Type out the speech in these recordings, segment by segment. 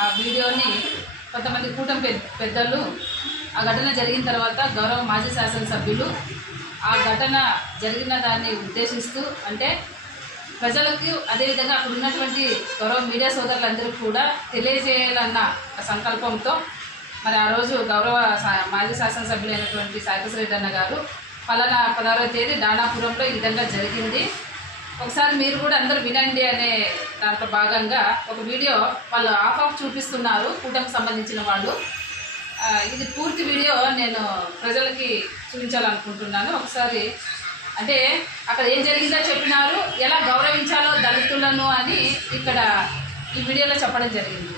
ఆ వీడియోని కొంతమంది కూటమి పెద్దలు ఆ ఘటన జరిగిన తర్వాత గౌరవ మాజీ శాసనసభ్యులు ఆ ఘటన జరిగిన దాన్ని ఉద్దేశిస్తూ అంటే ప్రజలకు అదేవిధంగా అక్కడ ఉన్నటువంటి గౌరవ మీడియా సోదరులందరూ కూడా తెలియజేయాలన్న సంకల్పంతో మరి ఆ రోజు గౌరవ మాజీ శాసనసభ్యులైనటువంటి సాయిప్రసాద్ రెడ్డి అన్న గారు పలానా 16వ తేదీ దానాపురంలో ఈ విధంగా జరిగింది, ఒకసారి మీరు కూడా అందరూ వినండి అనే దాంట్లో భాగంగా ఒక వీడియో వాళ్ళు ఆఫ్ చూపిస్తున్నారు కూటమికి సంబంధించిన వాళ్ళు. ఇది పూర్తి వీడియో నేను ప్రజలకి చూపించాలనుకుంటున్నాను. ఒకసారి అంటే అక్కడ ఏం జరిగిందో చెప్పినారు, ఎలా గౌరవించాలో దళితులను అని ఇక్కడ ఈ వీడియోలో చెప్పడం జరిగింది.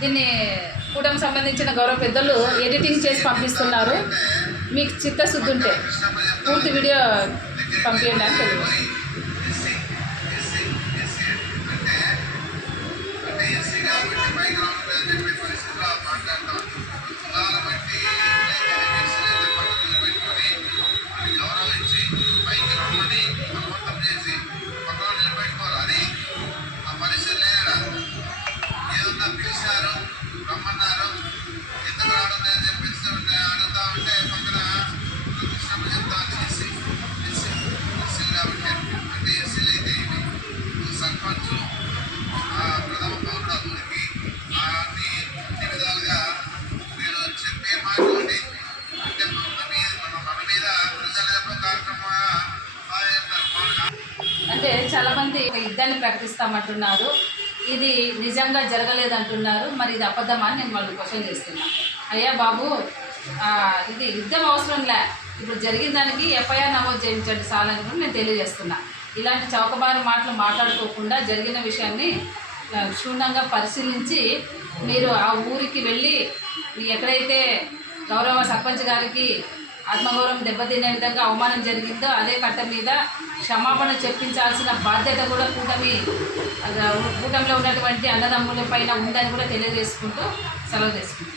దీన్ని కూటమికి సంబంధించిన గౌరవ పెద్దలు ఎడిటింగ్ చేసి పంపిస్తున్నారు. మీకు చిత్తశుద్ధి ఉంటే పూర్తి వీడియో పంపించండి అని తెలియదు. పిలిచారు, రమ్మన్నారు, ఎందుకు రావడం లేదని చెప్పేసి అడుగుతా ఉంటే పక్కన కృష్ణమ్మ చెప్తా ఎస్సీ కాబట్టి అంటే ఎస్సీలు అయితే సర్పంచ్ ప్రథమ పౌరుడు అభివృద్ధికి అన్ని విధాలుగా మీరు చెప్పే మాట్లాడి అంటే మన మీద ప్రజల కార్యక్రమంగా అంటే చాలామంది యుద్ధాన్ని ప్రకటిస్తామంటున్నారు, ఇది నిజంగా జరగలేదంటున్నారు. మరి ఇది అబద్ధమా అని నేను వాళ్ళని క్వశ్చన్ చేస్తున్నా. అయ్యా బాబు, ఇది యుద్ధం అవసరంలే, ఇప్పుడు జరిగిన దానికి ఎఫ్ఐఆర్ నమోదు చేయించండి చాలని కూడా నేను తెలియజేస్తున్నా. ఇలాంటి చౌకబారు మాటలు మాట్లాడుకోకుండా జరిగిన విషయాన్ని క్షుణ్ణంగా పరిశీలించి మీరు ఆ ఊరికి వెళ్ళి ఎక్కడైతే గౌరవ సర్పంచ్ గారికి ఆత్మగౌరవం దెబ్బతినే విధంగా అవమానం జరిగిందో అదే కట్ట మీద క్షమాపణ చెప్పించాల్సిన బాధ్యత కూడా కూటమిలో ఉన్నటువంటి అన్నదమ్ముల పైన ఉందని కూడా తెలియజేసుకుంటూ సెలవు తీసుకుంటాం.